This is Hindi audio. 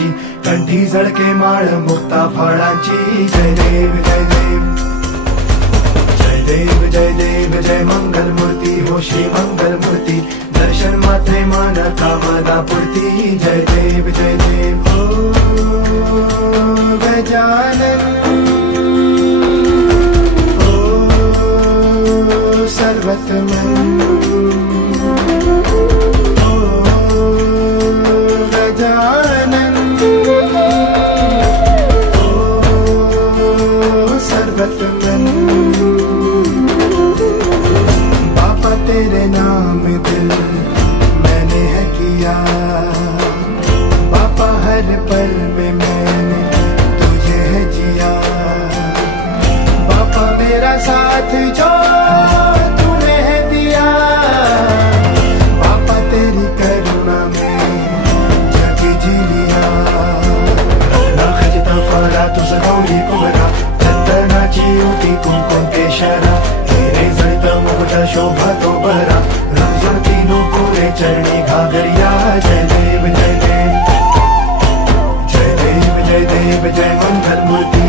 फुलांची, कंठी झळके माळ मुक्ता फळांची. जय देव जय देव जय देव जय देव जय मंगल मूर्ती हो श्री मंगल मूर्ती. दर्शन मात्रे मन कामना पूर्ती. जय देव जय देव. ओ गजानन ओ सर्वतमन बापा तेरे नाम दिल मैंने है किया, बापा हर पल में मैंने तुझे है जिया. बापा मेरा साथ जो तूने है दिया, बापा तेरी करुणा में जग जी लिया. रत्ना खजिता फारा तुझ गौरी कुमरा, रत्नाची उटी कुंकुम केशरा. हिरे जळता मुकुटा शोभा तो बहरा, रुजवती पुरे चरणी घागरिया. जय देव जय देव जय देव जय देव जय मंगल मूर्ती